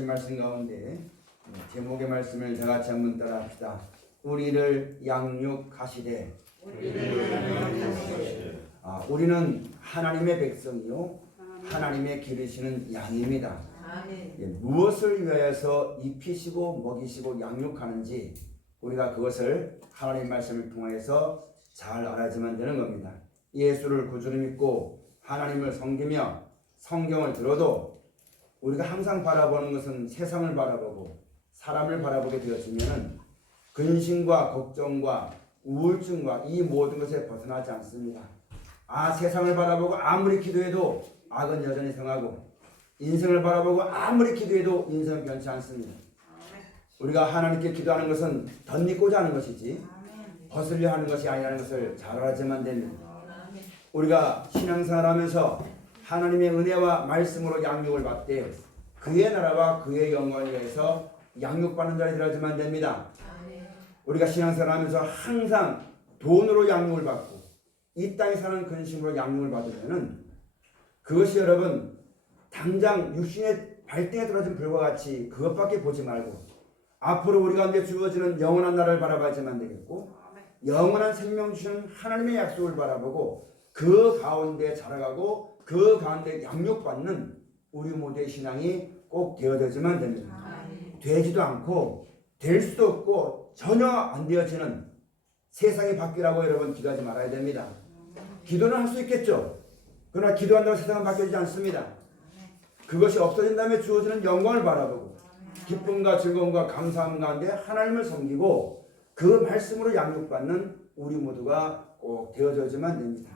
말씀 가운데 제목의 말씀을 다 같이 한번 따라합시다. 우리를 양육하시되. 우리는 하나님의 백성이요 하나님의 기르시는 양입니다. 무엇을 위하여서 입히시고 먹이시고 양육하는지 우리가 그것을 하나님의 말씀을 통하여서 잘 알아야지만 되는 겁니다. 예수를 구주로 믿고 하나님을 섬기며 성경을 들어도 우리가 항상 바라보는 것은 세상을 바라보고 사람을 바라보게 되었으면 근심과 걱정과 우울증과 이 모든 것에 벗어나지 않습니다. 세상을 바라보고 아무리 기도해도 악은 여전히 성하고 인생을 바라보고 아무리 기도해도 인생은 변치 않습니다. 우리가 하나님께 기도하는 것은 덧입고자 하는 것이지 벗으려 하는 것이 아니라는 것을 잘 알아야만 됩니다. 우리가 신앙생활하면서 하나님의 은혜와 말씀으로 양육을 받되 그의 나라와 그의 영광을 위해서 양육받는 자리 되어야지만 됩니다. 우리가 신앙생활하면서 항상 돈으로 양육을 받고 이 땅에 사는 근심으로 양육을 받으면은 그것이 여러분 당장 육신의 발등에 떨어진 불과 같이 그것밖에 보지 말고 앞으로 우리 가운데 주어지는 영원한 나라를 바라봐야지만 되겠고 영원한 생명 주시는 하나님의 약속을 바라보고 그 가운데 자라가고 그 가운데 양육받는 우리 모두의 신앙이 꼭 되어지만 됩니다. 되지도 않고 될 수도 없고 전혀 안 되어지는 세상이 바뀌라고 여러분 기도하지 말아야 됩니다. 기도는 할 수 있겠죠. 그러나 기도한다고 세상은 바뀌지 않습니다. 그것이 없어진 다음에 주어지는 영광을 바라보고 기쁨과 즐거움과 감사함 가운데 하나님을 섬기고 그 말씀으로 양육받는 우리 모두가 꼭 되어지만 됩니다.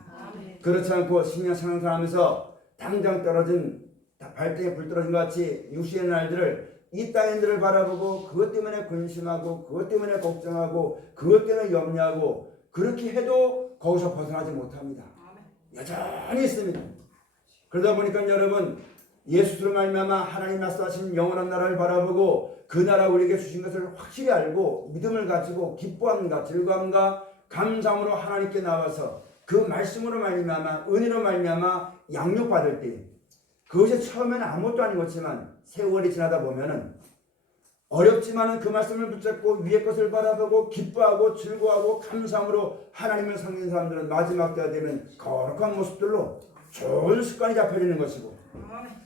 그렇지 않고 신앙생활 하면서 당장 떨어진 발등에 불 떨어진 것 같이 육신의 날들을 이 땅의 일들을 바라보고 그것 때문에 근심하고 그것 때문에 걱정하고 그것 때문에 염려하고 그렇게 해도 거기서 벗어나지 못합니다. 여전히 있습니다. 그러다 보니까 여러분 예수로 말미암아 하나님 말씀하신 영원한 나라를 바라보고 그 나라 우리에게 주신 것을 확실히 알고 믿음을 가지고 기뻐함과 즐거움과 감사함으로 하나님께 나와서 그 말씀으로 말미암아 은혜로 말미암아 양육받을 때 그것이 처음에는 아무것도 아닌 것이지만 세월이 지나다 보면은 어렵지만은 그 말씀을 붙잡고 위의 것을 바라보고 기뻐하고 즐거워하고 감사함으로 하나님을 섬기는 사람들은 마지막 때가 되면 거룩한 모습들로 좋은 습관이 잡혀지는 것이고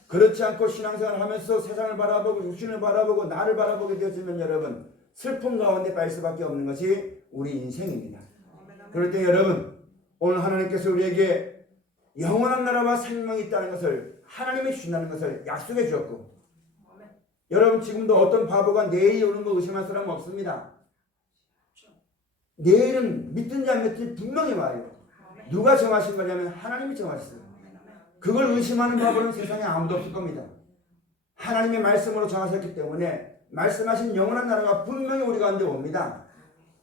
그렇지 않고 신앙생활을 하면서 세상을 바라보고 육신을 바라보고 나를 바라보게 되어지면 여러분 슬픔 가운데 빠질 수밖에 없는 것이 우리 인생입니다. 그럴 때 여러분 오늘 하나님께서 우리에게 영원한 나라와 생명이 있다는 것을 하나님이 주신다는 것을 약속해 주었고 여러분 지금도 어떤 바보가 내일이 오는 거 의심할 사람은 없습니다. 내일은 믿든지 안 믿든지 분명히 와요. 누가 정하신 거냐면 하나님이 정하셨어요. 그걸 의심하는 바보는 세상에 아무도 없을 겁니다. 하나님의 말씀으로 정하셨기 때문에 말씀하신 영원한 나라가 분명히 우리 가운데 옵니다.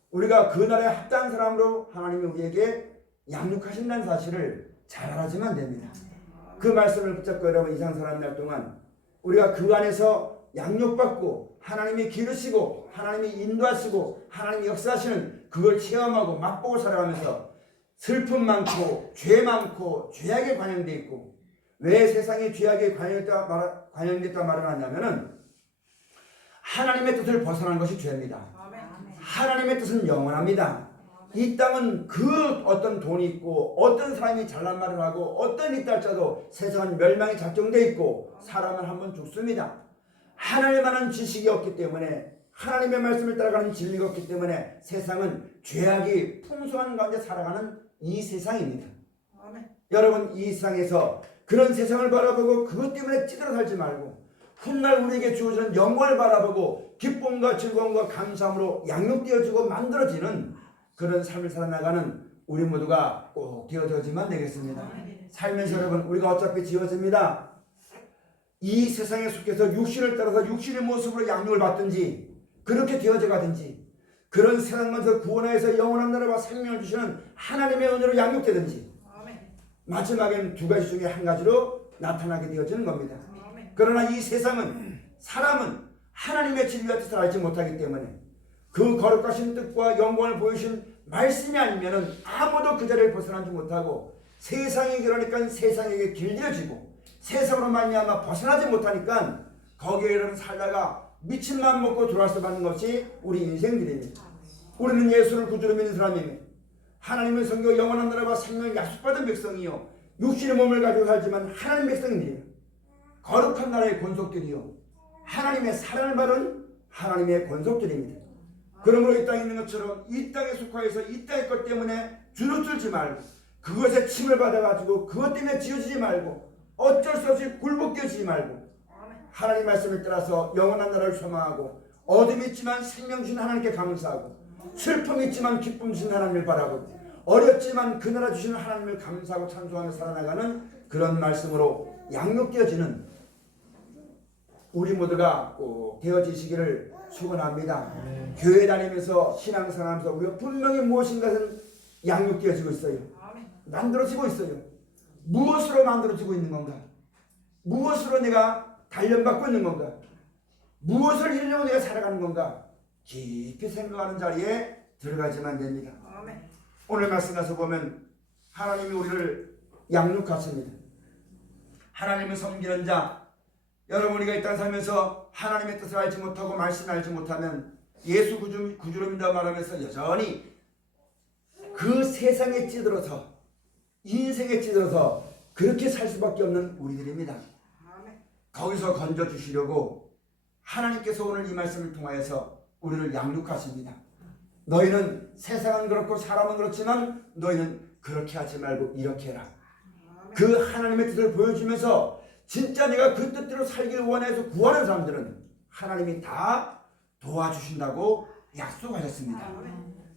우리가 그 나라에 합당한 사람으로 하나님이 우리에게 양육하신다는 사실을 잘 알아야지만 됩니다. 그 말씀을 붙잡고 여러분 이상사람 날 동안 우리가 그 안에서 양육받고 하나님이 기르시고 하나님이 인도하시고 하나님이 역사하시는 그걸 체험하고 맛보고 살아가면서 슬픔 많고 죄 많고 죄악에 관영되어 있고 왜 세상이 죄악에 관영됐다 말을 하냐면은 하나님의 뜻을 벗어난 것이 죄입니다. 하나님의 뜻은 영원합니다. 이 땅은 그 어떤 돈이 있고 어떤 사람이 잘난 말을 하고 어떤 일이 할지라도 세상은 멸망이 작정되어 있고 사람은 한번 죽습니다. 하나님만한 지식이 없기 때문에 하나님의 말씀을 따라가는 진리가 없기 때문에 세상은 죄악이 풍성한 가운데 살아가는 이 세상입니다. 여러분 이 세상에서 그런 세상을 바라보고 그것 때문에 찌들어 살지 말고 훗날 우리에게 주어지는 영광을 바라보고 기쁨과 즐거움과 감사함으로 양육되어지고 만들어지는 그런 삶을 살아나가는 우리 모두가 꼭 되어지만 되겠습니다. 살면서 여러분 우리가 어차피 지어집니다. 이 세상에 속해서 육신을 따라서 육신의 모습으로 양육을 받든지 그렇게 되어져 가든지 그런 세상에서 구원하여서 영원한 나라와 생명을 주시는 하나님의 은혜로 양육되든지 마지막에는 두 가지 중에 한 가지로 나타나게 되어지는 겁니다. 그러나 이 세상은 사람은 하나님의 진리와 뜻을 알지 못하기 때문에 그 거룩하신 뜻과 영광을 보이신 말씀이 아니면 아무도 그 자리를 벗어나지 못하고 세상이 그러니까 세상에게 길들여지고 세상으로 말미암아 벗어나지 못하니까 거기에 여러분 살다가 미친 맘 먹고 돌아서 받는 것이 우리 인생들입니다. 우리는 예수를 구주로 믿는 사람이며 하나님의 성교 영원한 나라와 생명을 약속받은 백성이요 육신의 몸을 가지고 살지만 하나님의 백성이에요. 거룩한 나라의 권속들이요 하나님의 사랑을 받은 하나님의 권속들입니다. 그러므로 이 땅에 있는 것처럼 이 땅에 속하여서 이 땅의 것 때문에 주눅들지 말고 그것에 침을 받아가지고 그것 때문에 지어지지 말고 어쩔 수 없이 굴복되지 말고 하나님 말씀을 따라서 영원한 나라를 소망하고 어둠이 있지만 생명 주신 하나님께 감사하고 슬픔이 있지만 기쁨 주신 하나님을 바라보고 어렵지만 그 나라 주시는 하나님을 감사하고 찬송하며 살아나가는 그런 말씀으로 양육되어지는 우리 모두가 꼭 되어지시기를 축원합니다. 교회 다니면서 신앙생활하면서 우리가 분명히 무엇인가는 양육되어지고 있어요. 만들어지고 있어요. 무엇으로 만들어지고 있는 건가? 무엇으로 내가 단련받고 있는 건가? 무엇을 이루려고 내가 살아가는 건가? 깊이 생각하는 자리에 들어가지만 됩니다. 오늘 말씀 가서 보면 하나님이 우리를 양육하십니다. 하나님을 섬기는 자, 여러분 우리가 이 땅 살면서 하나님의 뜻을 알지 못하고 말씀을 알지 못하면 예수 구주로 믿다 말하면서 여전히 그 세상에 찌들어서 인생에 찌들어서 그렇게 살 수밖에 없는 우리들입니다. 거기서 건져주시려고 하나님께서 오늘 이 말씀을 통하여서 우리를 양육하십니다. 너희는 세상은 그렇고 사람은 그렇지만 너희는 그렇게 하지 말고 이렇게 해라. 그 하나님의 뜻을 보여주면서 진짜 내가 그 뜻대로 살기를 원해서 구하는 사람들은 하나님이 다 도와주신다고 약속하셨습니다.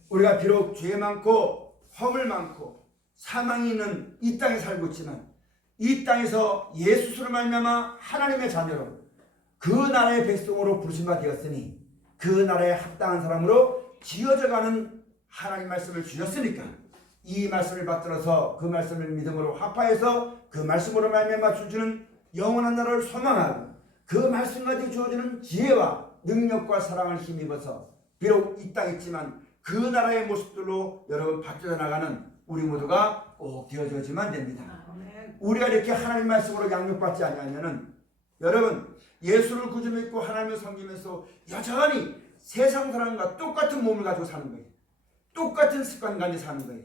우리가 비록 죄 많고 허물 많고 사망이 있는 이 땅에 살고 있지만 이 땅에서 예수로 말미암아 하나님의 자녀로 그 나라의 백성으로 부르심바 되었으니 그 나라에 합당한 사람으로 지어져가는 하나님 말씀을 주셨으니까 이 말씀을 받들어서 그 말씀을 믿음으로 합하여서 그 말씀으로 말미암아 주시는 영원한 나라를 소망하고 그 말씀까지 주어지는 지혜와 능력과 사랑을 힘입어서 비록 이 땅에 있지만 그 나라의 모습들로 여러분 바뀌어 나가는 우리 모두가 꼭 되어져야지만 됩니다. 우리가 이렇게 하나님 말씀으로 양육받지 않으면은 여러분 예수를 구주 믿고 하나님을 섬기면서 여전히 세상 사람과 똑같은 몸을 가지고 사는 거예요. 똑같은 습관 가지고 사는 거예요.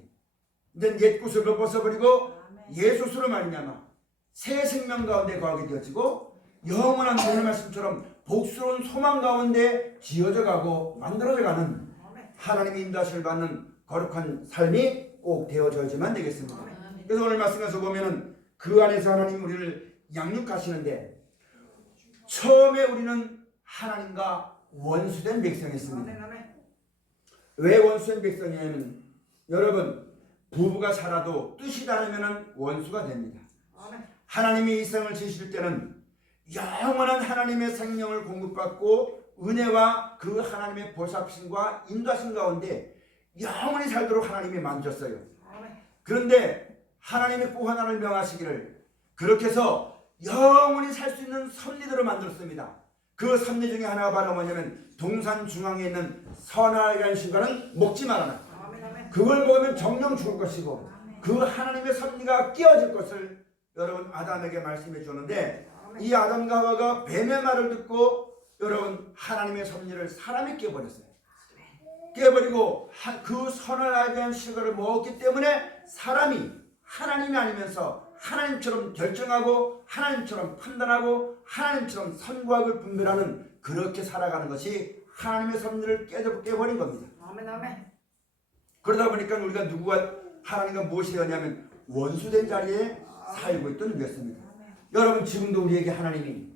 근데 옛 구슬을 벗어버리고 예수로 말미암아 새 생명 가운데 거하게 되어지고 영원한 오늘 말씀처럼 복스러운 소망 가운데 지어져 가고 만들어져 가는 하나님의 인도하심을 받는 거룩한 삶이 꼭 되어져야지만 되겠습니다. 그래서 오늘 말씀에서 보면은 그 안에서 하나님 우리를 양육하시는데 처음에 우리는 하나님과 원수된 백성이었습니다. 왜 원수된 백성이냐면 여러분 부부가 살아도 뜻이 다르면 원수가 됩니다. 하나님이 이 세상을 지으실 때는 영원한 하나님의 생명을 공급받고 은혜와 그 하나님의 보살피심과 인도하심 가운데 영원히 살도록 하나님이 만드셨어요. 그런데 하나님이 꼭 하나를 명하시기를 그렇게 해서 영원히 살 수 있는 섭리들을 만들었습니다. 그 섭리 중에 하나가 바로 뭐냐면 동산 중앙에 있는 선악이라는 신과는 먹지 말아라. 그걸 먹으면 정령 죽을 것이고 그 하나님의 섭리가 깨어질 것을 여러분 아담에게 말씀해 주는데 이 아담과 하와가 뱀의 말을 듣고 여러분 하나님의 섭리를 사람이 깨버렸어요. 깨버리고 그 선을 알게 한 실과를 먹었기 때문에 사람이 하나님이 아니면서 하나님처럼 결정하고 하나님처럼 판단하고 하나님처럼 선과 악을 분별하는 그렇게 살아가는 것이 하나님의 섭리를 깨버린 겁니다. 그러다 보니까 우리가 누구가 하나님과 무엇이 되었냐면 원수된 자리에 살고 있던 우리였습니다. 여러분 지금도 우리에게 하나님이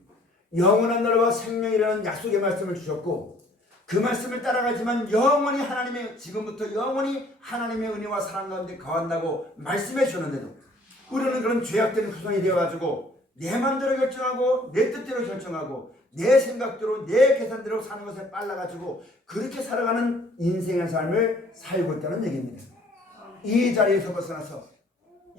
영원한 나라와 생명이라는 약속의 말씀을 주셨고 그 말씀을 따라가지만 영원히 하나님의 지금부터 영원히 하나님의 은혜와 사랑 가운데 거한다고 말씀해 주셨는데도 우리는 그런 죄악된 후손이 되어가지고 내 마음대로 결정하고 내 뜻대로 결정하고 내 생각대로 내 계산대로 사는 것에 빨라가지고 그렇게 살아가는 인생의 삶을 살고 있다는 얘기입니다. 이 자리에서 벗어나서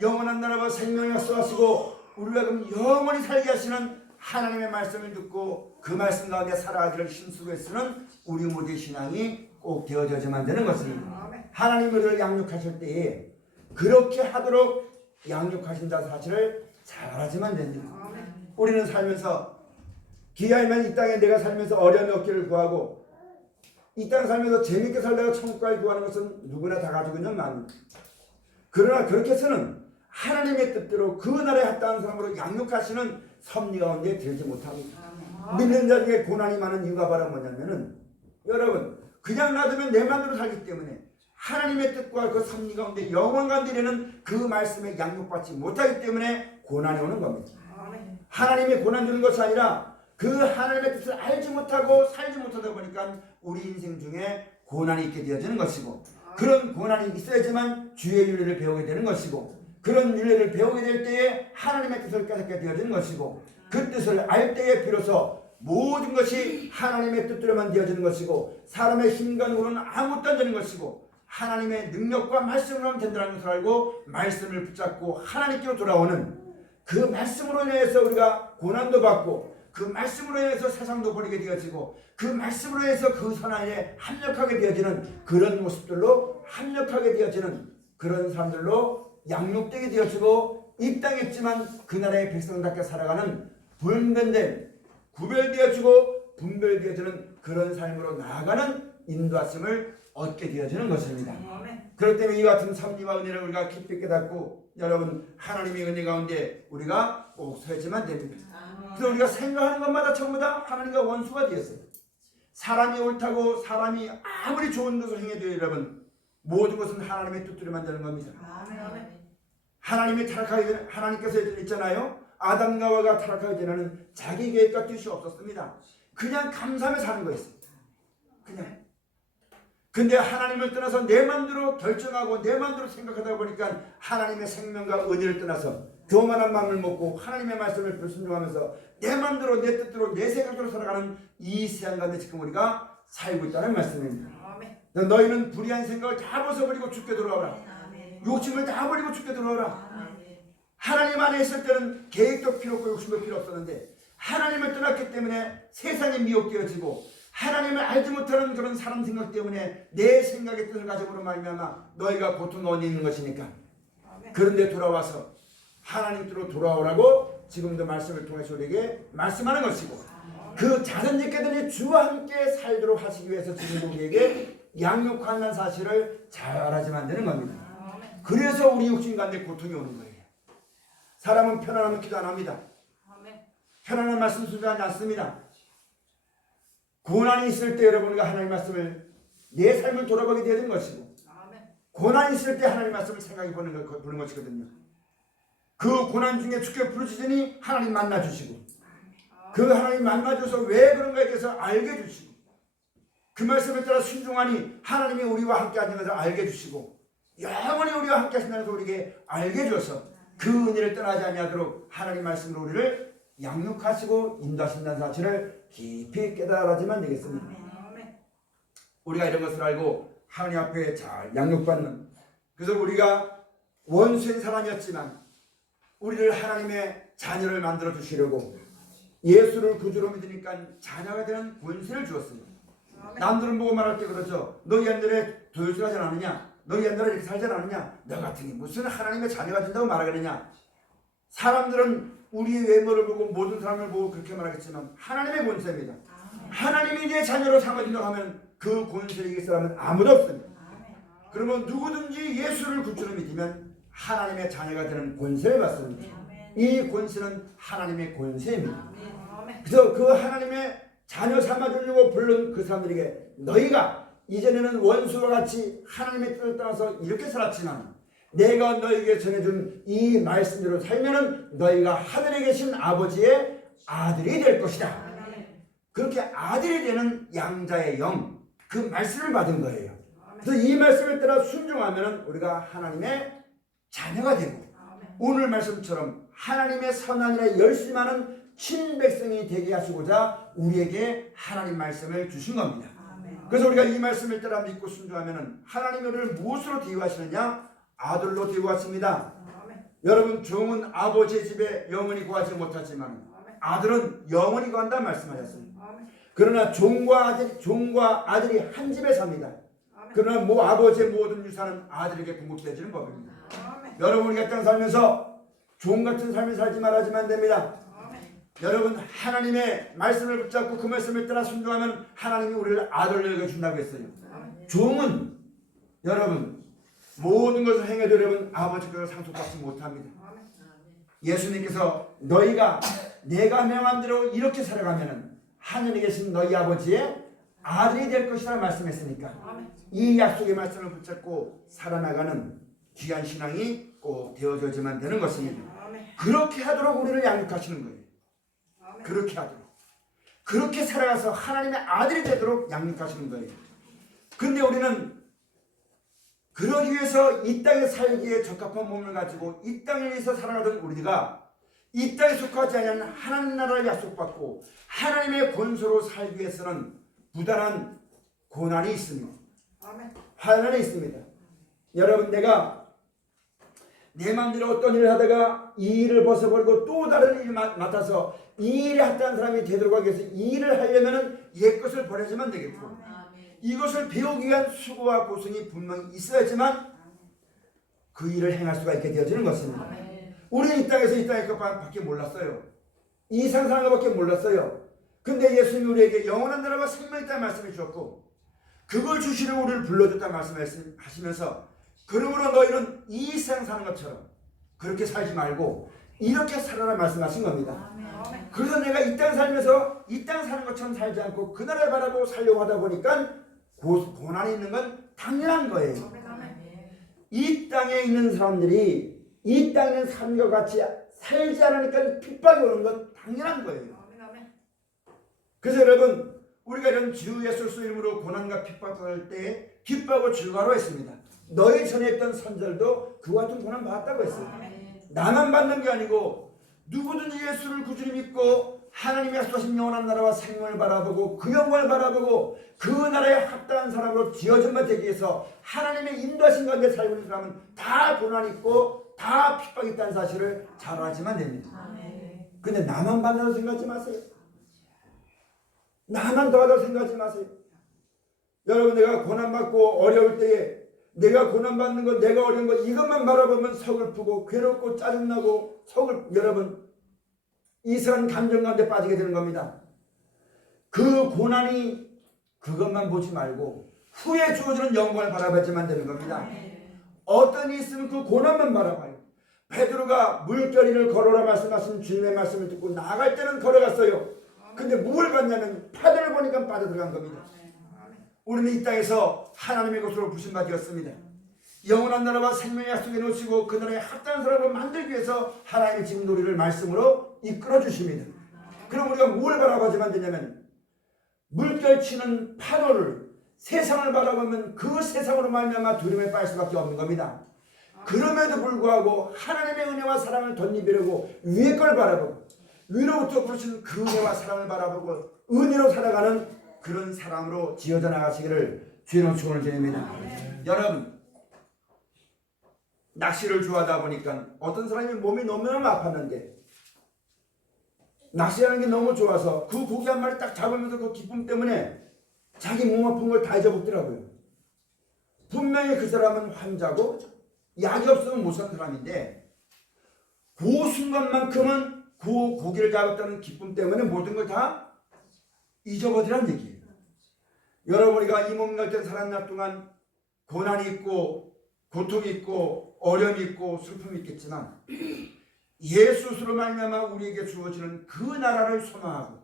영원한 나라와 생명을 약속하시고 우리가 그럼 영원히 살게 하시는 하나님의 말씀을 듣고 그 말씀 가운데 살아가기를 힘쓰고 쓰는 우리 모두의 신앙이 꼭 되어져야만 되는 것입니다. 하나님이 우리를 양육하실 때에 그렇게 하도록 양육하신다는 사실을 잘 알아야만 됩니다. 우리는 살면서 기아이면 이 땅에 내가 살면서 어려움이 없기를 구하고 이 땅 살면서 재밌게 살다가 천국까지 구하는 것은 누구나 다 가지고 있는 마음입니다. 그러나 그렇게 해서는 하나님의 뜻대로 그 나라에 합당한 사람으로 양육하시는 섭리 가운데 들지 못합니다. 믿는 자 중에 고난이 많은 이유가 바로 뭐냐면은 여러분 그냥 놔두면 내 마음대로 살기 때문에 하나님의 뜻과 그 섭리 가운데 영원 가운데 이르는 그 말씀에 양육받지 못하기 때문에 고난이 오는 겁니다. 하나님이 고난 주는 것이 아니라 그 하나님의 뜻을 알지 못하고 살지 못하다 보니까 우리 인생 중에 고난이 있게 되어지는 것이고 그런 고난이 있어야지만 주의 윤리를 배우게 되는 것이고 그런 윤리를 배우게 될 때에 하나님의 뜻을 깨닫게 되어지는 것이고 그 뜻을 알 때에 비로소 모든 것이 하나님의 뜻대로만 되어지는 것이고 사람의 힘과 노고는 아무것도 안 되는 것이고 하나님의 능력과 말씀으로만 된다는 것을 알고 말씀을 붙잡고 하나님께로 돌아오는 그 말씀으로 인해서 우리가 고난도 받고 그 말씀으로 인해서 세상도 버리게 되어지고 그 말씀으로 인해서 그 선안에 합력하게 되어지는 그런 모습들로 합력하게 되어지는 그런 사람들로 양육되게 되어지고 이 땅에 있지만 그 나라의 백성답게 살아가는 분별된 구별되어지고 분별되어지는 그런 삶으로 나아가는 인도하심을 얻게 되어지는 것입니다. 그렇기 때문에 이 같은 섭리와 은혜를 우리가 깊이 깨닫고 여러분 하나님의 은혜 가운데 우리가 꼭 서야지만 됩니다. 그래서 우리가 생각하는 것마다 전부 다 하나님과 원수가 되었어요. 사람이 옳다고 사람이 아무리 좋은 것을 행해도 여러분 모든 것은 하나님의 뜻대로 만드는 겁니다. 하나님이 타락하기 전에 하나님께서 있잖아요. 아담과 하와가 타락하기 전에는 자기 계획과 뜻이 없었습니다. 그냥 감사하며 사는 거였어요. 그냥. 근데 하나님을 떠나서 내 마음대로 결정하고 내 마음대로 생각하다 보니까 하나님의 생명과 은혜를 떠나서 교만한 마음을 먹고 하나님의 말씀을 불순종하면서 내 마음대로 내 뜻대로 내 생각대로 살아가는 이 세상 가운데 지금 우리가 살고 있다는 말씀입니다. 너희는 불의한 생각을 다 벗어버리고 주께 돌아오라. 욕심을 다 버리고 주께 돌아오라. 하나님 안에 있을 때는 계획도 필요 없고 욕심도 필요 없었는데 하나님을 떠났기 때문에 세상에 미혹되어지고 하나님을 알지 못하는 그런 사람 생각 때문에 내 생각의 뜻을 가져보는 말미암아 너희가 고통 가운데 있는 것이니까 그런데 돌아와서 하나님께로 돌아오라고 지금도 말씀을 통해서 우리에게 말씀하는 것이고 그 자선짓게들이 주와 함께 살도록 하시기 위해서 지금 우리에게 양육한다는 사실을 잘 알아지 만드는 겁니다. 그래서 우리 육신 가운데 고통이 오는 거예요. 사람은 편안하면 기도 안 합니다. 편안한 말씀 순종하지 않습니다. 고난이 있을 때 여러분과 하나님 말씀을 내 삶을 돌아보게 되는 것이고 고난이 있을 때 하나님 말씀을 생각해 보는 것이거든요. 그 고난 중에 주께 부르시더니 하나님 만나주시고 그 하나님 만나줘서 왜 그런가에 대해서 알게 해주시고 그 말씀에 따라 순종하니 하나님이 우리와 함께 하시는 것을 알게 해주시고 영원히 우리와 함께 하신다는 것을 우리에게 알게 해줘서 그 은혜를 떠나지 아니하도록 하나님 말씀으로 우리를 양육하시고 인도하신다는 사실을 깊이 깨달아야지만 되겠습니다. 우리가 이런 것을 알고 하나님 앞에 잘 양육받는 그래서 우리가 원수인 사람이었지만 우리를 하나님의 자녀를 만들어 주시려고 예수를 구주로 믿으니까 자녀가 되는 권세를 주었습니다. 남들은 보고 말할 때 그러죠. 너희 옛날에 도요술하지 않느냐? 너희 옛날에 이렇게 살지 않느냐? 너 같은 게 무슨 하나님의 자녀가 된다고 말하겠느냐? 사람들은 우리의 외모를 보고 모든 사람을 보고 그렇게 말하겠지만 하나님의 권세입니다. 하나님이 내 자녀로 삼아준다고 하면 그 권세를 이길 사람은 아무도 없습니다. 그러면 누구든지 예수를 구주로 믿으면 하나님의 자녀가 되는 권세를 받습니다. 이 권세는 하나님의 권세입니다. 그래서 그 하나님의 자녀 삼아주려고 부른 그 사람들에게 너희가 이전에는 원수와 같이 하나님의 뜻을 따라서 이렇게 살았지만 내가 너희에게 전해준 이 말씀대로 살면은 너희가 하늘에 계신 아버지의 아들이 될 것이다. 그렇게 아들이 되는 양자의 영, 그 말씀을 받은 거예요. 그래서 이 말씀을 따라 순종하면은 우리가 하나님의 자녀가 되고 오늘 말씀처럼 하나님의 선한 일에 열심하는 친백성이 되게 하시고자 우리에게 하나님 말씀을 주신 겁니다. 그래서 우리가 이 말씀을 따라 믿고 순종하면은 하나님이 우리를 무엇으로 대우하시느냐? 아들로 대우하십니다. 여러분 종은 아버지의 집에 영원히 거하지 못하지만 아들은 영원히 거한다 말씀하셨습니다. 그러나 종과 아들이 한 집에 삽니다. 그러나 아버지의 모든 유산은 아들에게 공급되어지는 법입니다. 여러분 우리가 땅 살면서 종 같은 삶을 살지 말아야지만 됩니다. 여러분 하나님의 말씀을 붙잡고 그 말씀을 따라 순종하면 하나님이 우리를 아들로 여겨준다고 했어요. 종은 여러분 모든 것을 행해도 여러분 아버지께서 상속받지 못합니다. 예수님께서 너희가 내가 명한 대로 이렇게 살아가면 하늘에 계신 너희 아버지의 아들이 될 것이라 말씀했으니까 이 약속의 말씀을 붙잡고 살아나가는 귀한 신앙이 꼭 되어져야만 되는 것입니다. 그렇게 하도록 우리를 양육하시는 거예요. 그렇게 하도록, 그렇게 살아가서 하나님의 아들이 되도록 양육하시는 거예요. 근데 우리는 그러기 위해서 이 땅에 살기에 적합한 몸을 가지고 이 땅에서 살아가던 우리가 이 땅에 속하지 않은 하나님 나라를 약속받고 하나님의 권소로 살기 위해서는 부단한 고난이 있습니다. 환난이 있습니다. 여러분, 내가 내 마음대로 어떤 일을 하다가 이 일을 벗어버리고 또 다른 일을 맡아서 이 일에 합당한 사람이 되도록 하기 위해서 이 일을 하려면 옛것을 버려야지만 되겠고 이것을 배우기 위한 수고와 고생이 분명히 있어야지만 그 일을 행할 수가 있게 되어지는 것입니다. 우리는 이 땅에서 이 땅의 것밖에 몰랐어요. 이 상상한 것밖에 몰랐어요. 근데 예수님이 우리에게 영원한 나라와 생명이 있다는 말씀을 주셨고 그걸 주시려고 우리를 불러줬다는 말씀을 하시면서 그러므로 너희는 이 세상 사는 것처럼 그렇게 살지 말고 이렇게 살아라 말씀하신 겁니다. 그래서 내가 이 땅 살면서 이 땅 사는 것처럼 살지 않고 그 나라를 바라보고 살려고 하다 보니까 고난이 있는 건 당연한 거예요. 이 땅에 있는 사람들이 이 땅에 있는 삶과 같이 살지 않으니까 핍박이 오는 건 당연한 거예요. 그래서 여러분 우리가 이런 주 예수 이름으로 고난과 핍박을 때 기뻐하고 즐거워 했습니다. 너희 전에 했던 선절도 그와 같은 고난 받았다고 했어요. 나만 받는 게 아니고 누구든지 예수를 구주로 믿고 하나님의 약속하신 영원한 나라와 생명을 바라보고 그 영광을 바라보고 그 나라에 합당한 사람으로 지어진만 되기 위해서 하나님의 인도하신 가운데 살고 있는 사람은 다 고난 있고 다 핍박이 있다는 사실을 잘 알지만 됩니다. 근데 나만 받는다고 생각하지 마세요. 나만 더하다고 생각하지 마세요. 여러분, 내가 고난받고 어려울 때에 내가 고난받는 것, 내가 어려운 것 이것만 바라보면 서글프고 괴롭고 짜증나고 여러분 이상한 감정 가운데 빠지게 되는 겁니다. 그 고난이 그것만 보지 말고 후에 주어지는 영광을 바라봐야지만 되는 겁니다. 어떤 일이 있으면 그 고난만 바라봐요. 베드로가 물결이를 걸어라 말씀하신 주님의 말씀을 듣고 나갈 때는 걸어갔어요. 근데 뭘 봤냐면 파도를 보니까 빠져들어간 겁니다. 우리는 이 땅에서 하나님의 것으로 부심받았습니다. 영원한 나라와 생명의 약속에 놓치고 그 나라에 합당한 사람을 만들기 위해서 하나님이 지금 우리를 말씀으로 이끌어 주십니다. 그럼 우리가 뭘 바라봐야지만 되냐면 물결치는 파도를 세상을 바라보면 그 세상으로 말미암아 두려움에 빠질 수밖에 없는 겁니다. 그럼에도 불구하고 하나님의 은혜와 사랑을 덧입으려고 위의 걸 바라보고 위로부터 부르신 그 은혜와 사랑을 바라보고 은혜로 살아가는 그런 사람으로 지어져 나가시기를 주의 축원을 드립니다. 여러분, 낚시를 좋아하다 보니까 어떤 사람이 몸이 너무너무 아팠는데 낚시하는 게 너무 좋아서 그 고기 한 마리 딱 잡으면서 그 기쁨 때문에 자기 몸 아픈 걸 다 잊어먹더라고요. 분명히 그 사람은 환자고 약이 없으면 못 사는 사람인데 그 순간만큼은 그 고기를 잡았다는 기쁨 때문에 모든 걸 다 잊어버리란 얘기예요. 여러분이가 이 몸 같은 살아날 동안 고난이 있고 고통이 있고 어려움이 있고 슬픔이 있겠지만 예수로 말미암아 우리에게 주어지는 그 나라를 소망하고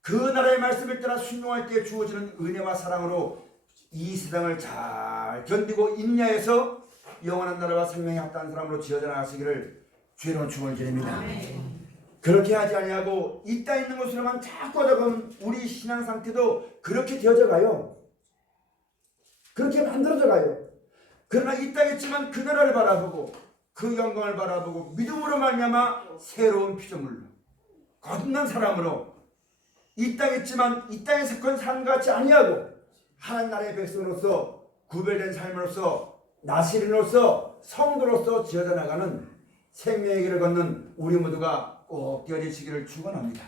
그 나라의 말씀을 따라 순종할 때 주어지는 은혜와 사랑으로 이 세상을 잘 견디고 인내해서 영원한 나라와 생명에 합당한 사람으로 지어져 나가시기를 주의 축원을 드립니다. 그렇게 하지 아니하고 이 땅에 있는 것으로만 자꾸 하다 보면 우리 신앙 상태도 그렇게 되어져 가요. 그렇게 만들어져 가요. 그러나 이 땅에 있지만 그 나라를 바라보고 그 영광을 바라보고 믿음으로 말미암아 새로운 피조물로 거듭난 사람으로 이 땅에 있지만 이 땅에 속한 삶과 같이 아니하고 하나님 나라의 백성으로서 구별된 삶으로서 나시린으로서 성도로서 지어져 나가는 생명의 길을 걷는 우리 모두가 꼭 되어지시기를 축원합니다.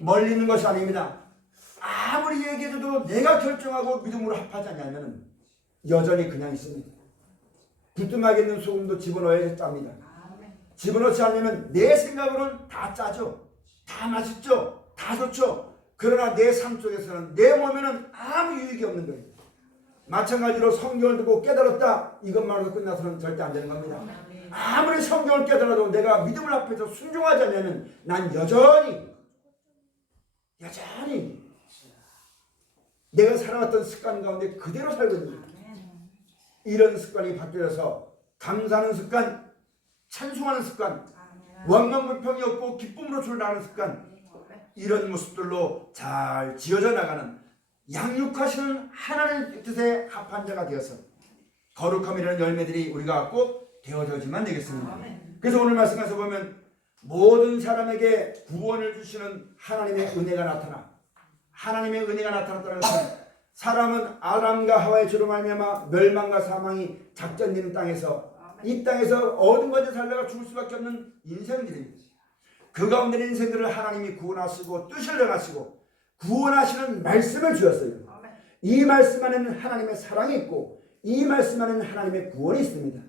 멀리 있는 것이 아닙니다. 아무리 얘기해도 내가 결정하고 믿음으로 합하지 않으면 여전히 그냥 있습니다. 부뚜막에 있는 소금도 집어넣어야 짭니다. 집어넣지 않으면 내 생각으로는 다 짜죠. 다 맛있죠? 다 좋죠? 그러나 내 삶 속에서는, 내 몸에는 아무 유익이 없는 거예요. 마찬가지로 성경을 듣고 깨달았다, 이것만으로 끝나서는 절대 안 되는 겁니다. 아무리 성경을 깨달아도 내가 믿음을 앞에서 순종하지 않으면 난 여전히 내가 살아왔던 습관 가운데 그대로 살거든요. 이런 습관이 바뀌어서 감사하는 습관, 찬송하는 습관, 원망불평이 없고 기쁨으로 출나가는 습관, 이런 모습들로 잘 지어져 나가는 양육하시는 하나님의 뜻에 합한 자가 되어서 거룩함이라는 열매들이 우리가 꼭 되어져야지만 되겠습니다. 그래서 오늘 말씀에서 보면 모든 사람에게 구원을 주시는 하나님의 은혜가 나타났다는 것은 사람은 아담과 하와의 죄로 말미암아 멸망과 사망이 작전되는 땅에서, 이 땅에서 얻은 것에 살다가 죽을 수밖에 없는 인생들입니다. 그 가운데 인생들을 하나님이 구원하시고 뜻을 행하시고 구원하시는 말씀을 주었어요. 이 말씀 안에는 하나님의 사랑이 있고 이 말씀 안에는 하나님의 구원이 있습니다.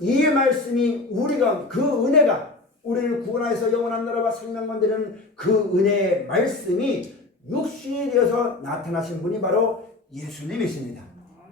이 말씀이 우리가, 그 은혜가 우리를 구원하여서 영원한 나라와 생명만 되는 그 은혜의 말씀이 육신이 되어서 나타나신 분이 바로 예수님이십니다.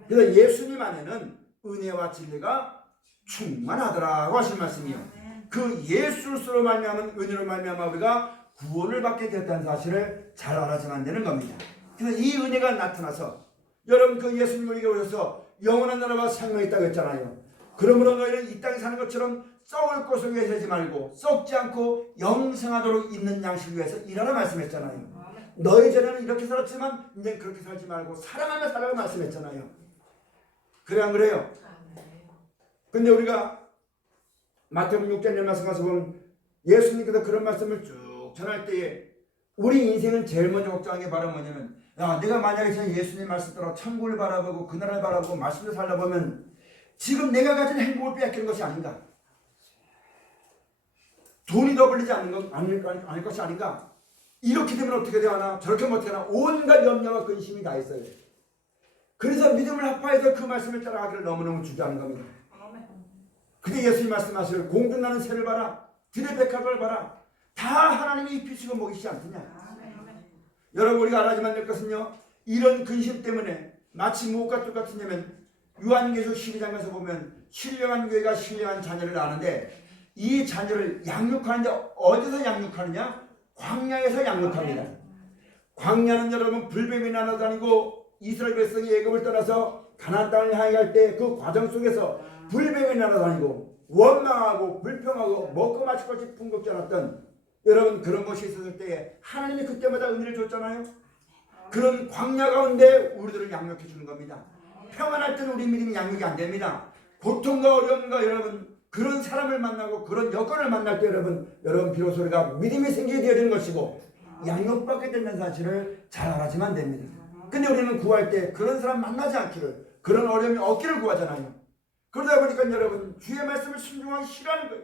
그래서 예수님 안에는 은혜와 진리가 충만하더라고 하신 말씀이요. 그 예수로 말미암은 은혜로 말미암아 우리가 구원을 받게 되었다는 사실을 잘 알아야만 되는 겁니다. 그래서 이 은혜가 나타나서 여러분 그 예수님 우리에게 오셔서 영원한 나라와 생명이 있다고 했잖아요. 그러므로 너희는 이 땅에 사는 것처럼 썩을 것을 위해서 하지 말고 썩지 않고 영생하도록 있는 양식을 위해서 일하라 말씀했잖아요. 너희 전에는 이렇게 살았지만 이제 그렇게 살지 말고 사랑하며 살라고 말씀했잖아요. 그래 안 그래요? 근데 우리가 마태복음 6장 말씀 가서 보면 예수님께서 그런 말씀을 쭉 전할 때에 우리 인생은 제일 먼저 걱정하는 게 바로 뭐냐면, 야, 내가 만약에 예수님 말씀 따라 천국을 바라보고 그 나라를 바라보고 말씀을 살다 보면 지금 내가 가진 행복을 빼앗기는 것이 아닌가, 돈이 더 벌리지 않을 것이 아닌가, 이렇게 되면 어떻게 되나, 저렇게 하면 어떻게 되나, 온갖 염려와 근심이 다 있어요. 그래서 믿음을 합하여서 그 말씀을 따라가기를 너무너무 주저하는 겁니다. 근데 예수님 말씀하시길 공중나는 새를 봐라, 들의 백합을 봐라, 다 하나님이 입히시고 먹이시지 않느냐. 여러분 우리가 알아야만 될 것은요, 이런 근심 때문에 마치 무엇과 똑같으냐면 요한계시록 12장에서 보면 신령한 교회가 신령한 자녀를 낳는데 이 자녀를 양육하는데 어디서 양육하느냐? 광야에서 양육합니다. 광야는 여러분 불뱀이 날아다니고 이스라엘 백성이 애굽을 떠나서 가나안 땅을 향해 갈 때 그 과정 속에서 불뱀이 날아다니고 원망하고 불평하고 먹고 마실 것이 풍족지 않았던, 여러분 그런 것이 있었을 때에 하나님이 그때마다 은혜를 줬잖아요. 그런 광야 가운데 우리들을 양육해 주는 겁니다. 평안할 때는 우리 믿음이 양육이 안 됩니다. 고통과 어려움과 여러분 그런 사람을 만나고 그런 여건을 만날 때 여러분 비로소 우리가 믿음이 생기게 되는 것이고 양육받게 되는 사실을 잘 알아야만 됩니다. 근데 우리는 구할 때 그런 사람 만나지 않기를, 그런 어려움이 없기를 구하잖아요. 그러다 보니까 여러분 주의 말씀을 순종하기 싫어하는 거예요.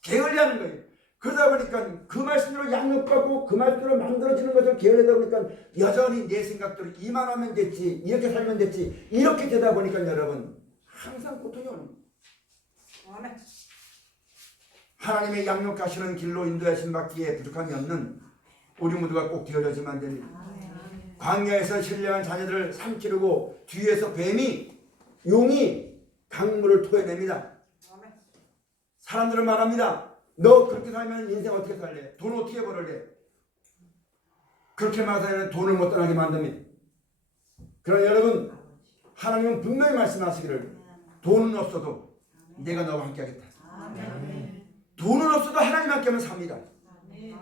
게을리하는 거예요. 그러다 보니까 그 말씀으로 양육받고 그 말씀으로 만들어지는 것을 게을리하다 보니까 여전히 내 생각대로 이만하면 됐지, 이렇게 살면 됐지, 이렇게 되다 보니까 여러분 항상 고통이 오는 거예요. 하나님의 양육하시는 길로 인도하신 받기에 부족함이 없는 우리 모두가 꼭 되어져야지만 됩니다. 광야에서 신령한 자녀들을 삼키려고 뒤에서 용이 강물을 토해냅니다. 사람들은 말합니다. 너 그렇게 살면 인생 어떻게 살래? 돈 어떻게 벌을래? 그렇게 말하면 돈을 못 떠나게 만듭니다. 그러나 여러분 하나님은 분명히 말씀하시기를 돈은 없어도 내가 너와 함께 하겠다. 돈은 없어도 하나님 함께 하면 삽니다.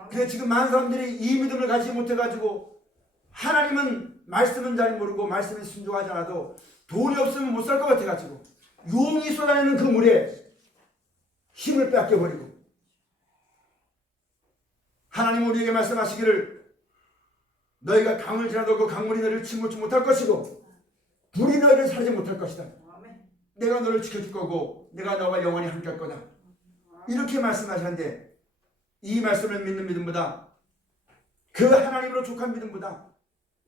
근데 지금 많은 사람들이 이 믿음을 가지지 못해가지고 하나님은 말씀은 잘 모르고 말씀에 순종하지 않아도 돈이 없으면 못 살 것 같아가지고 용이 쏟아내는 그 물에 힘을 뺏겨버리고, 하나님 우리에게 말씀하시기를 너희가 강을 지나도 그 강물이 너희를 침몰치 못할 것이고 불이 너희를 사르지 못할 것이다. 내가 너를 지켜줄 거고 내가 너와 영원히 함께 할 거다. 이렇게 말씀하시는데 이 말씀을 믿는 믿음보다, 그 하나님으로 족한 믿음보다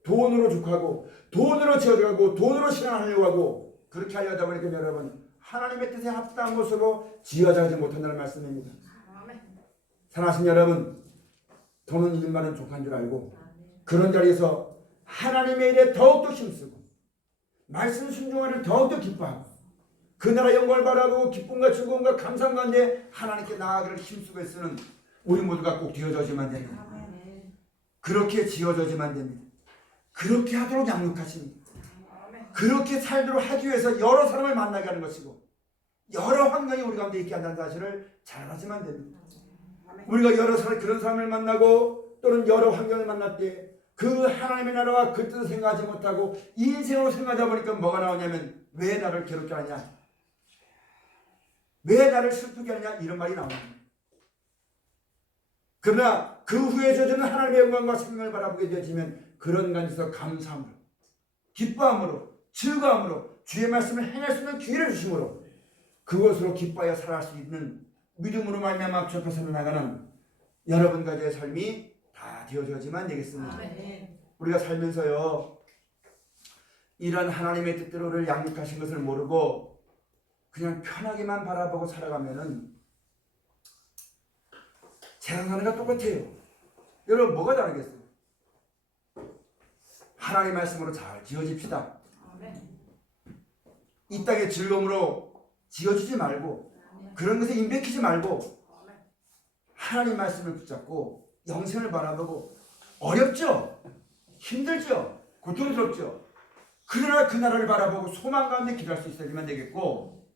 돈으로 족하고 돈으로 지어들어가고 돈으로 신앙하려고 하고 그렇게 하려다 보니까 여러분 하나님의 뜻에 합당한 것으로 지어지지 못한다는 말씀입니다. 사랑하신 여러분, 돈은 일말은 족한 줄 알고 그런 자리에서 하나님의 일에 더욱더 힘쓰고 말씀 순종하는 더욱더 기뻐하고 그 나라 영광을 바라보고 기쁨과 즐거움과 감상 가운데 하나님께 나아가기를 힘쓰고 쓰는 우리 모두가 꼭 되어져야지만 됩니다. 그렇게 지어져야지만 됩니다. 그렇게 하도록 양육하십니다. 그렇게 살도록 하기 위해서 여러 사람을 만나게 하는 것이고 여러 환경이 우리 가운데 있게 한다는 사실을 잘 알아야지만 됩니다. 우리가 여러 사람 그런 사람을 만나고 또는 여러 환경을 만날 때 그 하나님의 나라와 그 뜻을 생각하지 못하고 인생으로 생각하다 보니까 뭐가 나오냐면 왜 나를 괴롭게 하냐, 왜 나를 슬프게 하냐 이런 말이 나옵니다. 그러나 그 후에 저주는 하나님의 영광과 생명을 바라보게 되어지면 그런 간에서 감사함으로 기뻐함으로 즐거움으로 주의 말씀을 행할 수 있는 기회를 주심으로 그것으로 기뻐하여 살아갈 수 있는 믿음으로 말미암아 주 앞에 나가는 여러분 가지의 삶이 다 되어져야지만 되겠습니다. 우리가 살면서요 이런 하나님의 뜻대로를 양육하신 것을 모르고 그냥 편하게만 바라보고 살아가면은 세상 사람과 똑같아요. 여러분 뭐가 다르겠어요? 하나님의 말씀으로 잘 지어집시다. 이 땅의 즐거움으로 지어주지 말고 그런 것에 임백히지 말고 하나님 말씀을 붙잡고 영생을 바라보고 어렵죠? 힘들죠? 고통스럽죠? 그러나 그 나라를 바라보고 소망 가운데 기도할 수 있어야지만 되겠고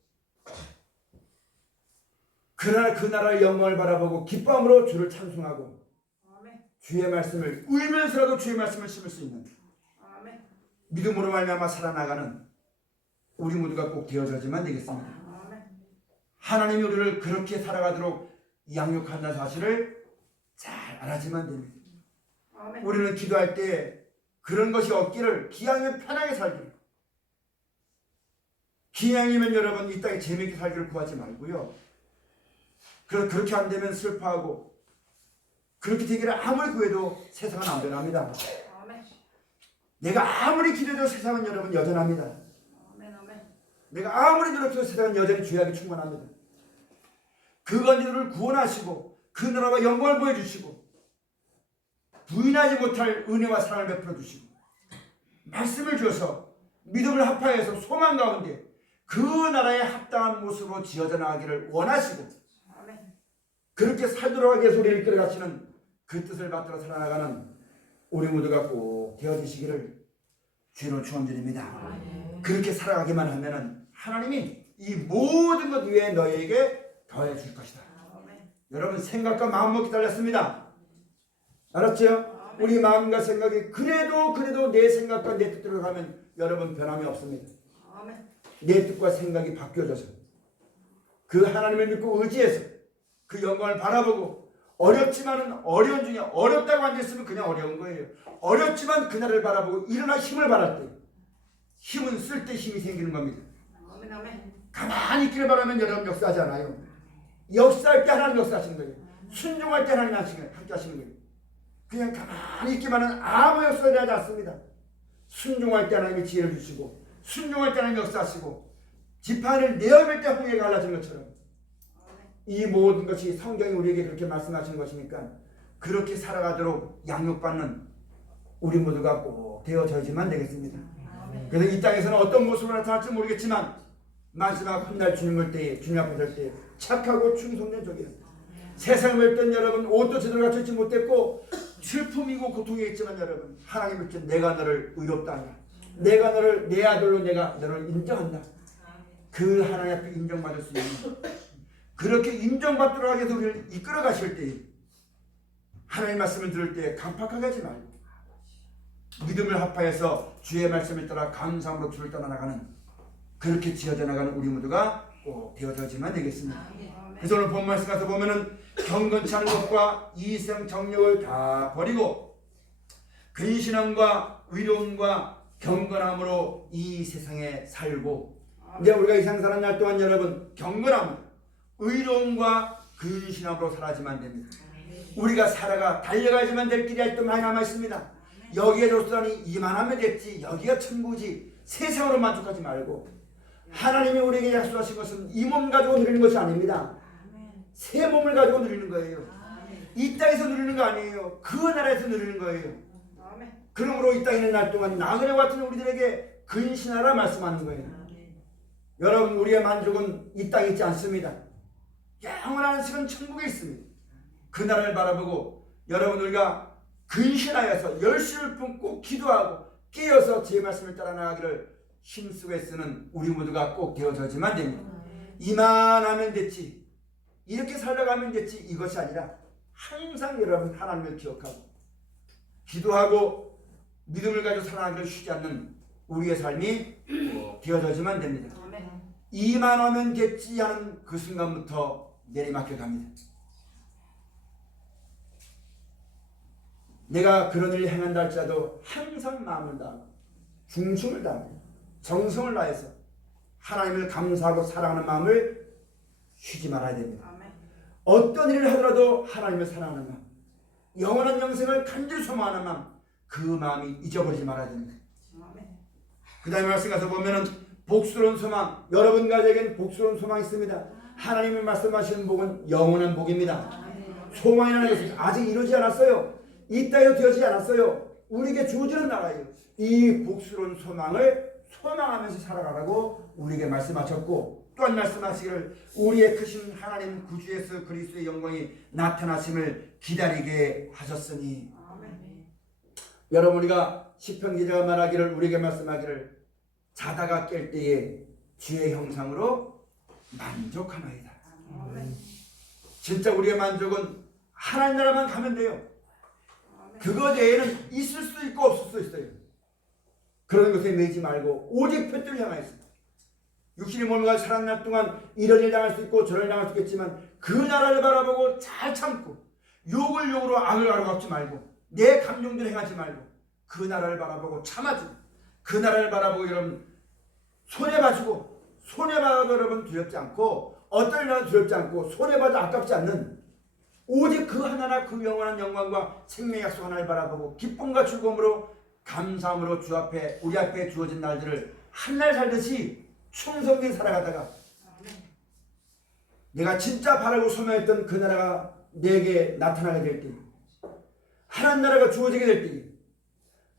그러나 그 나라의 영광을 바라보고 기뻐함으로 주를 찬송하고 주의 말씀을 울면서라도 주의 말씀을 심을 수 있는 믿음으로 말미암아 살아나가는 우리 모두가 꼭 되어져야지만 되겠습니다. 하나님이 우리를 그렇게 살아가도록 양육한다는 사실을 잘 알아야지만 됩니다. 우리는 기도할 때 그런 것이 없기를 기왕이면 편하게 살기를 기왕이면 여러분 이 땅에 재미있게 살기를 구하지 말고요. 그렇게 안 되면 슬퍼하고 그렇게 되기를 아무리 구해도 세상은 안 변합니다. 내가 아무리 기도해도 세상은 여러분 여전합니다. 내가 아무리 노력해도 세상은 여전히 죄악이 충만합니다. 그 관계들을 구원하시고 그 나라와 영광을 보여주시고 부인하지 못할 은혜와 사랑을 베풀어 주시고 말씀을 주어서 믿음을 합하여서 소망 가운데 그 나라에 합당한 모습으로 지어져 나가기를 원하시고 그렇게 살도록 하기 위해서 우리를 이끌어가시는 그 뜻을 받들어 살아나가는 우리 모두가 꼭 되어지시기를 주로 축원드립니다. 그렇게 살아가기만 하면은 하나님이 이 모든 것 위에 너희에게 더해 줄 것이다. 여러분 생각과 마음먹기 달렸습니다. 알았죠? 우리 마음과 생각이 그래도 내 생각과 내 뜻대로 가면 여러분 변함이 없습니다. 내 뜻과 생각이 바뀌어져서 그 하나님을 믿고 의지해서 그 영광을 바라보고 어렵지만은 어려운 중에 어렵다고 앉아있으면 그냥 어려운 거예요. 어렵지만 그날을 바라보고 일어나 힘을 발할 때 힘은 쓸 때 힘이 생기는 겁니다. 가만히 있기를 바라면 여러분 역사하지 않아요. 역사할 때 하나님 역사하시는 거예요. 순종할 때 하나님 함께 하시는 거예요. 그냥 가만히 있기만 하면 아무 역사를 하지 않습니다. 순종할 때 하나님이 지혜를 주시고 순종할 때 하나님 역사하시고 지판을 내어볼 때 홍해가 갈라지는 것처럼 이 모든 것이 성경이 우리에게 그렇게 말씀하시는 것이니까 그렇게 살아가도록 양육받는 우리 모두가 꼭 되어져야지만 되겠습니다. 그래서 이 땅에서는 어떤 모습으로 나타날지 모르겠지만 마지막 훗날 주님 올 때에 주님 앞에 설 때 착하고 충성된 종이라 세상을 볼 땐 여러분 옷도 제대로 갖추지 못했고 슬픔이고 고통이 있지만 여러분 하나님을 볼 때 내가 너를 의롭다 한다. 내가 너를 내 아들로 내가 너를 인정한다. 그 하나님 앞에 인정받을 수 있는 그렇게 인정받도록 하기 위해서 우리를 이끌어 가실 때 하나님 말씀을 들을 때 강팍하게 하지 말고 믿음을 합하여서 주의 말씀을 따라 감사함으로 주를 떠나가는 그렇게 지어져 나가는 우리 모두가 꼭 되어져야지만 되겠습니다. 그래서 오늘 본 말씀 가서 보면은 경건치 않은 것과 이성 정력을 다 버리고 근신함과 의로움과 경건함으로 이 세상에 살고 이제 우리가 이 세상 사는 날 동안 여러분 경건함 의로움과 근신함으로 살아야지만 됩니다. 우리가 살아가 달려가야지만 될 길이 아직도 많이 남아있습니다. 여기에 조사하니 이만하면 됐지 여기가 천국이지 세상으로 만족하지 말고 하나님이 우리에게 약속하신 것은 이 몸 가지고 누리는 것이 아닙니다. 새 몸을 가지고 누리는 거예요. 이 땅에서 누리는 거 아니에요. 그 나라에서 누리는 거예요. 그러므로 이 땅에 있는 날 동안 나그네 같은 우리들에게 근신하라 말씀하는 거예요. 여러분, 우리의 만족은 이 땅에 있지 않습니다. 영원한 시간 천국에 있습니다. 그 나라를 바라보고 여러분, 우리가 근신하여서 열심을 품고 기도하고 깨어서 제 말씀을 따라 나가기를 힘쓰고 애쓰는 우리 모두가 꼭 되어져야지만 됩니다. 이만하면 됐지, 이렇게 살아가면 됐지, 이것이 아니라 항상 여러분 하나님을 기억하고 기도하고 믿음을 가지고 살아가기를 쉬지 않는 우리의 삶이 되어져야지만 됩니다. 이만하면 됐지 하는 그 순간부터 내리막혀 갑니다. 내가 그런 일을 행한다 할지라도 항상 마음을 다하고 중심을 다하고 정성을 다해서 하나님을 감사하고 사랑하는 마음을 쉬지 말아야 됩니다. 어떤 일을 하더라도 하나님을 사랑하는 마음, 영원한 영생을 간절히 소망하는 마음, 그 마음이 잊어버리지 말아야 됩니다. 그 다음에 말씀 가서 보면은 복스러운 소망, 여러분 가족에겐 복스러운 소망이 있습니다. 하나님이 말씀하시는 복은 영원한 복입니다. 소망이라는 것은 아직 이루어지지 않았어요. 이 땅에도 되어지지 않았어요. 우리에게 주어지는 나라예요. 이 복스러운 소망을 소망하면서 살아가라고 우리에게 말씀하셨고, 또한 말씀하시기를 우리의 크신 하나님 구주 예수 그리스도의 영광이 나타나심을 기다리게 하셨으니. 여러분, 우리가 시편 기자가 말하기를, 우리에게 말씀하기를 자다가 깰 때에 주의 형상으로 만족하나이다. 진짜 우리의 만족은 하나님 나라만 가면 돼요. 그것 외에는 있을 수도 있고 없을 수도 있어요. 그런 것에 매이지 말고 오직 표들을 향하였습니다. 육신의 몸을 가지고 살아가는 날 동안 이런 일 당할 수 있고 저런 일 당할 수 있겠지만 그 나라를 바라보고 잘 참고 욕을 욕으로 악을 악으로 갚지 말고 내 감정대로 행하지 말고 그 나라를 바라보고 참아주고 그 나라를 바라보고 여러분 손해봐주고, 손해봐도 여러분 두렵지 않고 어떤 일이라도 두렵지 않고 손해봐도 아깝지 않는 오직 그 하나나 그 영원한 영광과 생명의 약속 하나를 바라보고 기쁨과 즐거움으로 감사함으로 주 앞에 우리 앞에 주어진 날들을 한날 살듯이 충성되게 살아가다가 내가 진짜 바라고 소망했던 그 나라가 내게 나타나게 될 때, 하나님 나라가 주어지게 될 때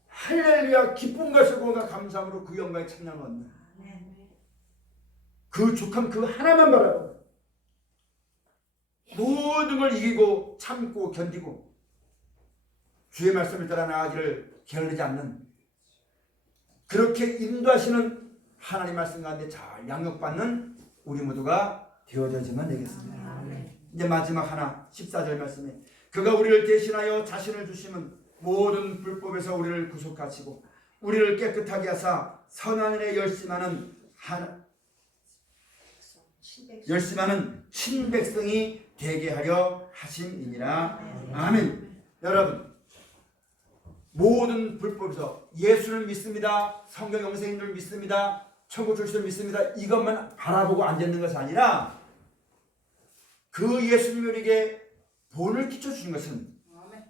할렐루야 기쁨과 즐거움과 감사함으로 그 영광의 찬양을 얻는 그 족한 그 하나만 바라보고 모든 걸 이기고 참고 견디고 주의 말씀을 따라 나가기를 게을르지 않는, 그렇게 인도하시는 하나님 말씀 가운데 잘 양육받는 우리 모두가 되어져야지만 되겠습니다. 이제 마지막 하나 14절 말씀에 그가 우리를 대신하여 자신을 주심은 모든 불법에서 우리를 구속하시고 우리를 깨끗하게 하사 선한 일에 열심하는 신백성이 되게 하려 하심이니라. 아멘. 여러분, 모든 불법에서 예수를 믿습니다, 성경 영생인을 믿습니다, 천국 출신을 믿습니다, 이것만 바라보고 앉아있는 것이 아니라 그 예수님이 우리에게 본을 끼쳐주신 것은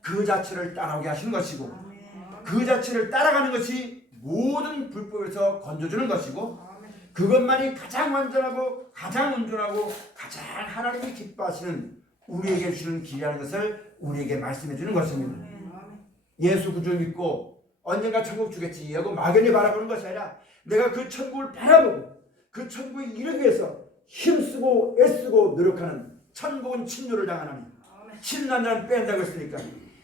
그 자체를 따라오게 하시는 것이고 그 자체를 따라가는 것이 모든 불법에서 건져주는 것이고 그것만이 가장 완전하고 가장 온전하고 가장 하나님이 기뻐하시는 우리에게 주시는 길이라는 것을 우리에게 말씀해 주는 것입니다. 예수 구주를 믿고 언젠가 천국 주겠지 하고 막연히 바라보는 것이 아니라 내가 그 천국을 바라보고 그 천국에 이르기 위해서 힘쓰고 애쓰고 노력하는, 천국은 친노를 당하나니 친노한 자는 뺀다고 했으니까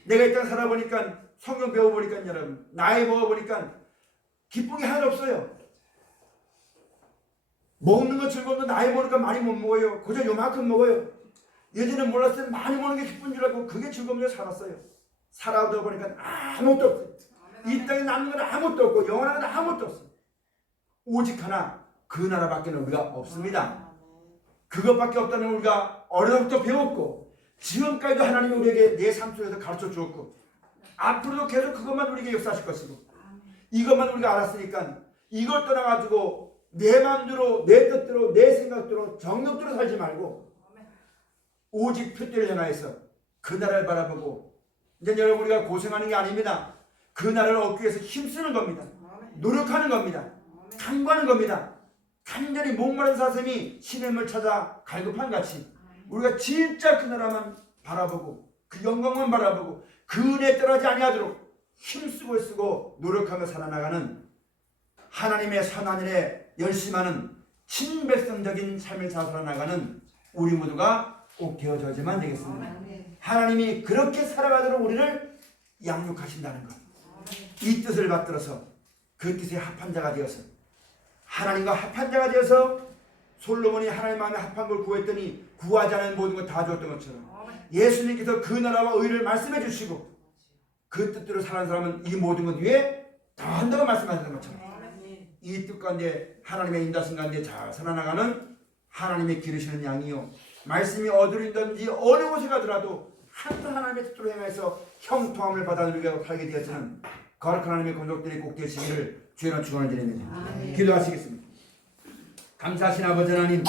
내가 이 땅 살아보니까 성경 배워보니까 여러분 나이 먹어보니까 기쁜 게 하나도 없어요. 먹는 거 즐거운데 나이 먹으니까 많이 못 먹어요. 고작 요만큼 먹어요. 예전에 몰랐을 때 많이 먹는 게 기쁜 줄 알고 그게 즐거움으로 살았어요. 살아오다 보니까 아무것도 없어요. 이 땅에 남는 건 아무것도 없고 영원한 건 아무것도 없어요. 오직 하나, 그 나라밖에 우리가 없습니다. 그것밖에 없다는 우리가 어려서부터 배웠고 지금까지도 하나님이 우리에게 내 삶 속에서 가르쳐 주었고 앞으로도 계속 그것만 우리에게 역사하실 것이고 이것만 우리가 알았으니까 이걸 떠나가지고 내 마음대로 내 뜻대로 내 생각대로 정욕대로 살지 말고 오직 표대를 향하여서 그 나라를 바라보고, 이제 여러분 우리가 고생하는 게 아닙니다. 그 나라를 얻기 위해서 힘쓰는 겁니다. 노력하는 겁니다. 간구하는 겁니다. 간절히 목마른 사슴이 시냇물 찾아 갈급한 같이 우리가 진짜 그 나라만 바라보고 그 영광만 바라보고 그 은혜에 떨어지지 아니하도록 힘쓰고 쓰고 노력하며 살아나가는 하나님의 선한 일에 열심하는 친백성적인 삶을 살아나가는 우리 모두가 꼭 되어져야만 되겠습니다. 하나님이 그렇게 살아가도록 우리를 양육하신다는 것, 이 뜻을 받들어서 그 뜻에 합한 자가 되어서 하나님과 합한 자가 되어서 솔로몬이 하나님 마음에 합한 걸 구했더니 구하지 않은 모든 것 다 줬던 것처럼 예수님께서 그 나라와 의를 말씀해 주시고 그 뜻대로 사는 사람은 이 모든 것 위에 더한다고 말씀하셨던 것처럼 이 뜻 가운데 하나님의 인도하심 가운데 잘 살아나가는 하나님의 기르시는 양이요, 말씀이 어디로 인도든지 어느 곳에 가더라도 항상 하나님의 뜻대로 행해서 형통함을 받아 누리고 살게 되어지는 거룩한 하나님의 권속들이 꼭 되시기를 주의 이름으로 축원을 드립니다. 기도하시겠습니다. 감사하신 아버지 하나님,